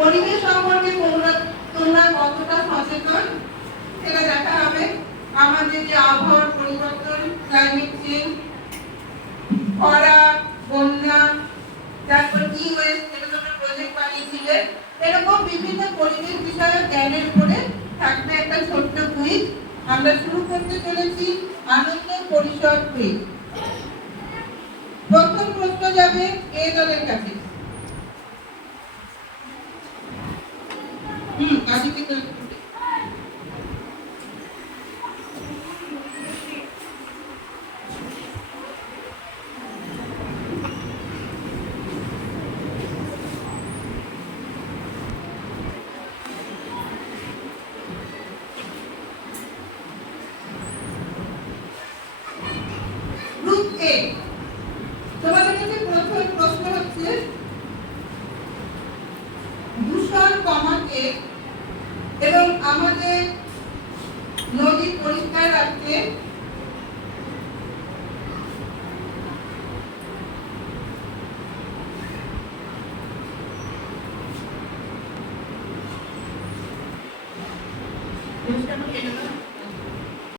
পরিবেশ সম্পর্কে তোমরা কতটা সচেতন সেটা দেখা হবে। আমাদের যে আবহাওয়ার পরিবর্তন, ক্লাইমেট চেঞ্জ, খরা, বন্যা, তারপর ই ওয়েস্ট, যেটা তোমরা প্রজেক্ট বানিয়েছিলে, এরকম বিভিন্ন পরিবেশ বিষয়ক জ্ঞানের উপরে থাকবে একটা ছোট্ট কুইজ। আমরা শুরু করতে চলেছি আনন্দ পরিসর কুইজ। প্রথম প্রশ্ন যাবে এ দলের কাছে। কাজী দল। গ্রুপ এ, তোমাদের কাছে প্রথম প্রশ্ন হচ্ছে দূষণ কমাতে এবং আমাদের নদী পরিষ্কার রাখতে